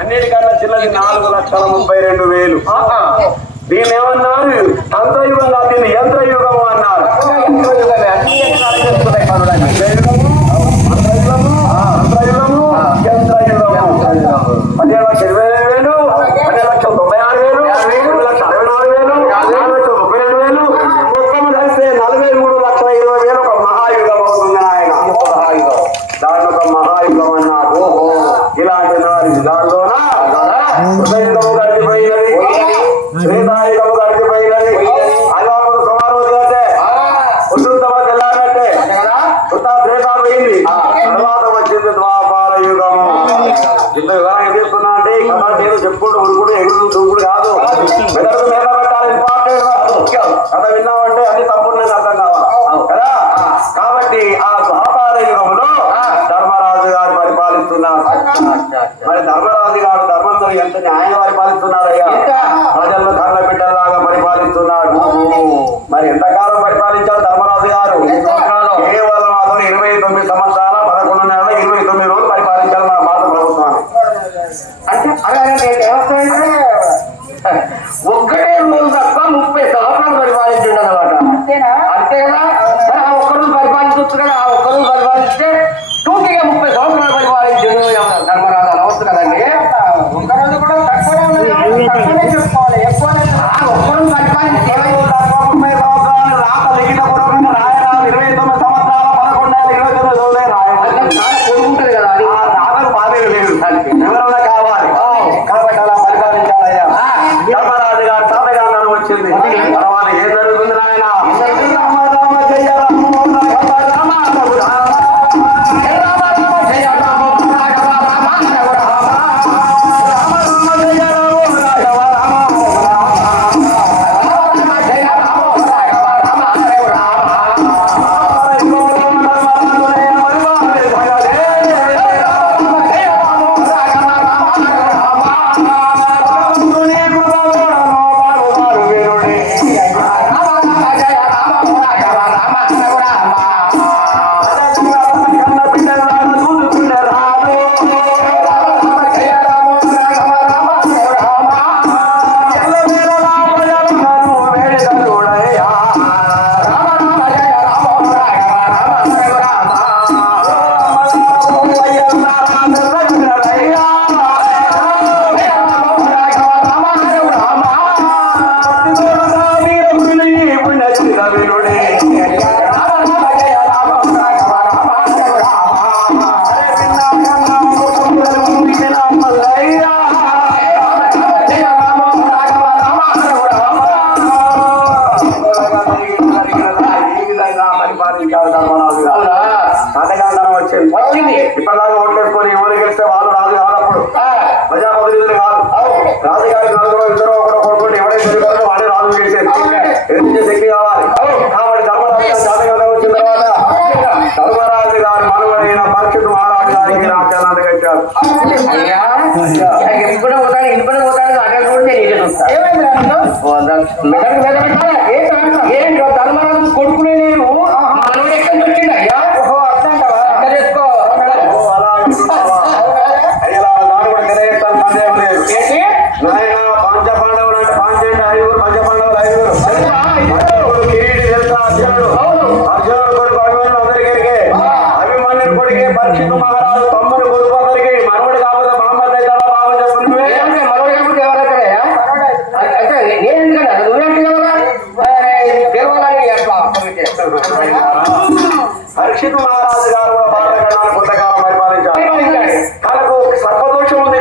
అన్నిటికన్నా చిన్నది 4,32,000. దీన్ని ఏమన్నారు? తంత్రయుగం కాదు, దీన్ని యంత్రయుగము అన్నారు. చెప్పుకుంటూ ఉరుకుడు ఎగురు దూకుడు కాదు. మెదడుకు మీద పెట్టాలి, ఇంపార్టెంట్ కథ విన్నామంటే అన్ని సంపూర్ణంగా అర్థం కావాలి కదా. కాబట్టి ఆ ద్వాపర యుగంలో ధర్మరాజు గారు పరిపాలిస్తున్నారు. మరి ధర్మరాజు గారు ధర్మంతో ఎంత న్యాయం పరిపాలిస్తున్నారయ్యా? ప్రజలను కళ్ళ బిడ్డలాగా పరిపాలిస్తున్నాడు. మరి ఎంతకాలం పరిపాలించాడు ధర్మరాజు గారు? కేవలం అతను 29 సంవత్సరాల 11 నెలల 29 రోజులు పరిపాలించారు మన భారత ప్రభుత్వాన్ని. అంటే ఒక్కటే రోజు తప్ప 30 సంవత్సరాలు పరిపాలించండి అనమాట. అంతే కదా. ఆ ఒక్కరోజు పరిపాలించవచ్చు కదా. ఆ ఒక్కరోజు పరిపాలిస్తే టూకిగా 30 సంవత్సరాలు పరిపాలించండి ధర్మరాజు అనవచ్చు కదండి. ఒక్కరోజు కూడా తక్కువనే చెప్పుకోవాలి, ఎక్కువనే. ఒక్కరోజు పరిపాలించి 30 సంవత్సరాలు రాత లిఖిత పూర్వకంగా రాయరాదు. 29 సంవత్సరాల 11 నెలల 29 రోజులే రాయాలి. చాలా కొడుకుంటది కదా. అది ఆ రాతకు బాధ్యత లేదు, వివరణ కావాలి. కాబట్టి అలా పరిపాలించాలయ్యా. ధర్మరాజు గారు తాతగారు వచ్చింది. తర్వాత ఏం జరుగుతుంది నాయన? వచ్చింది. ఇప్పటిలాగా ఓట్లేసుకొని ఎవరు గెలిస్తే వాళ్ళు రాజు కానప్పుడు ప్రజాప్రతినిధులు కాదు. రాజుగారి నలుగురు ఇద్దరు ఒకరు కొడుకుంటే ఎవరైతే తిరుగుతారో వాడే రాజు చేసేది. ఎదిరించే శక్తి కావాలి. కాబట్టి ధర్మరాజు జాతకంగా వచ్చిన తర్వాత ధర్మరాజు గారు మనవడైన పరీక్షిత్ మహారాజు గారికి రాజ్యాన్ని కట్టారు. ధర్మరాజు కొడుకునే నేను మనోడు ఎక్కడి నుంచి వచ్చిండు అయ్యా? పంచపాండవులు అంటే పాంచేయండి 5 పంచపాండవులు 5 కిరీటి తెలుసా? అర్జునుడు కొడుకు అభిమన్యుడు అందరికీ. అభిమన్యుడు కొడుకే పరీక్షిత్ మహారాజు తమ్ముడు కొడుకు అందరికి. మనవడు కాకపోతే బామ్మది అయితే బాబు చెప్పు. మనవడు కాకపోతే ఎవరైతే అంటే నేనంటే నువ్వేంటి కదా దేవాలయాన్ని ఎట్లా పరీక్షిత్ మహారాజు గారు కూడా భారత ఖండాన్ని కొంతకాలం పరిపాలించారు. తనకు సర్పదోషం ఉంది